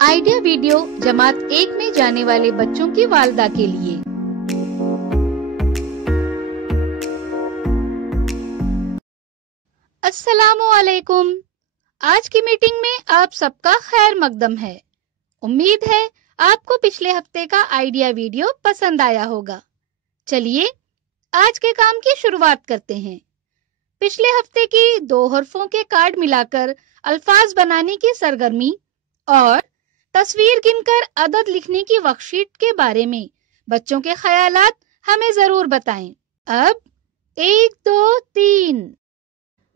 Idea video जमात 1 में जाने वाले बच्चों की वालिदा के लिए। अस्सलामुअलैकुम। आज की मीटिंग में आप सबका खैर मकदम है। उम्मीद है आपको पिछले हफ्ते का आइडिया वीडियो पसंद आया होगा। चलिए आज के काम की शुरुआत करते हैं। पिछले हफ्ते की 2 हरफों के कार्ड मिलाकर अल्फाज बनाने की सरगर्मी और तस्वीर गिनकर अदद लिखने की वर्कशीट के बारे में बच्चों के ख्यालात हमें जरूर बताएं। अब 1, 2, 3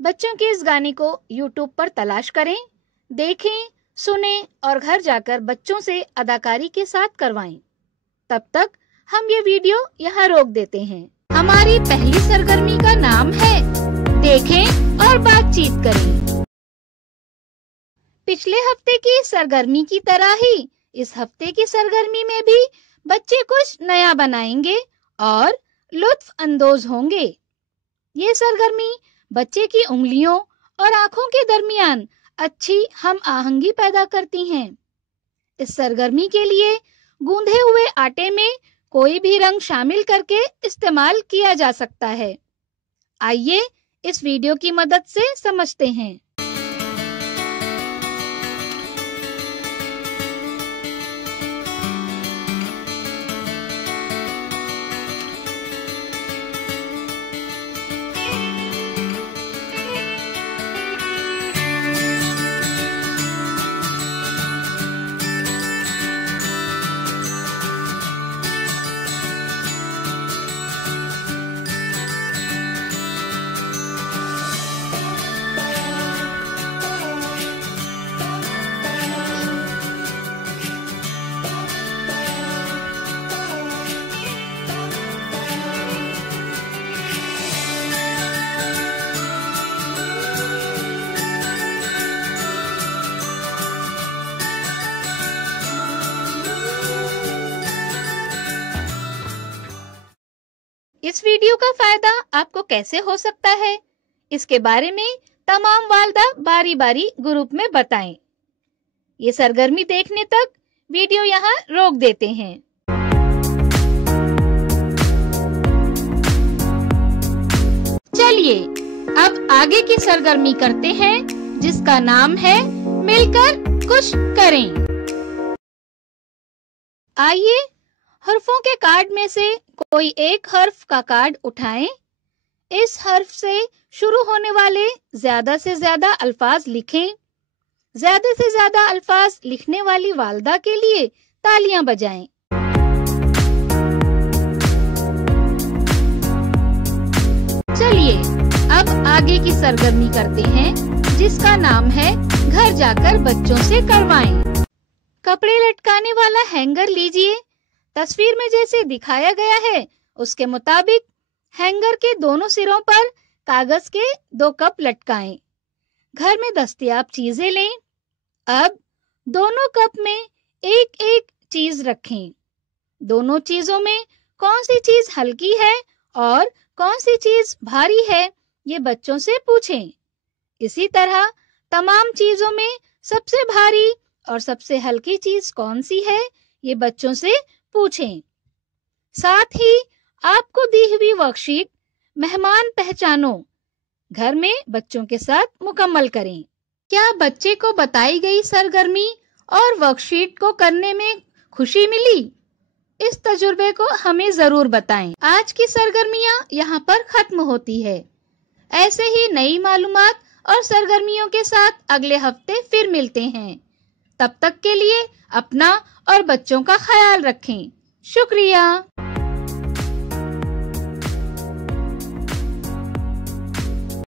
बच्चों के इस गाने को YouTube पर तलाश करें, देखें, सुने और घर जाकर बच्चों से अदाकारी के साथ करवाएं। तब तक हम ये वीडियो यहाँ रोक देते हैं। हमारी पहली सरगर्मी का नाम है देखें और बातचीत करें। पिछले हफ्ते की सरगर्मी की तरह ही इस हफ्ते की सरगर्मी में भी बच्चे कुछ नया बनाएंगे और लुत्फ अंदोज होंगे। ये सरगर्मी बच्चे की उंगलियों और आंखों के दरमियान अच्छी हम आहंगी पैदा करती हैं। इस सरगर्मी के लिए गूंधे हुए आटे में कोई भी रंग शामिल करके इस्तेमाल किया जा सकता है। आइए इस वीडियो की मदद से समझते हैं। इस वीडियो का फायदा आपको कैसे हो सकता है, इसके बारे में तमाम वालिदा बारी बारी ग्रुप में बताएं। ये सरगर्मी देखने तक वीडियो यहाँ रोक देते हैं। चलिए अब आगे की सरगर्मी करते हैं जिसका नाम है मिलकर कुछ करें। आइए हर्फों के कार्ड में से कोई एक हर्फ का कार्ड उठाएं। इस हर्फ से शुरू होने वाले ज्यादा से ज्यादा अल्फाज लिखें। ज्यादा से ज्यादा अल्फाज लिखने वाली वालिदा के लिए तालियां बजाएं। चलिए अब आगे की सरगर्मी करते हैं जिसका नाम है घर जाकर बच्चों से करवाएं। कपड़े लटकाने वाला हैंगर लीजिए। तस्वीर में जैसे दिखाया गया है उसके मुताबिक हैंगर के दोनों सिरों पर कागज के 2 कप लटकाएं। घर में दस्तयाब चीजें लें। अब दोनों कप में एक एक चीज रखें। दोनों चीजों में कौन सी चीज हल्की है और कौन सी चीज भारी है ये बच्चों से पूछें। इसी तरह तमाम चीजों में सबसे भारी और सबसे हल्की चीज कौन सी है ये बच्चों से पूछें। साथ ही आपको दी हुई वर्कशीट मेहमान पहचानो घर में बच्चों के साथ मुकम्मल करें। क्या बच्चे को बताई गई सरगर्मी और वर्कशीट को करने में खुशी मिली? इस तजुर्बे को हमें जरूर बताएं। आज की सरगर्मियां यहाँ पर खत्म होती है। ऐसे ही नई मालूमात और सरगर्मियों के साथ अगले हफ्ते फिर मिलते हैं। तब तक के लिए अपना और बच्चों का ख्याल रखें। शुक्रिया।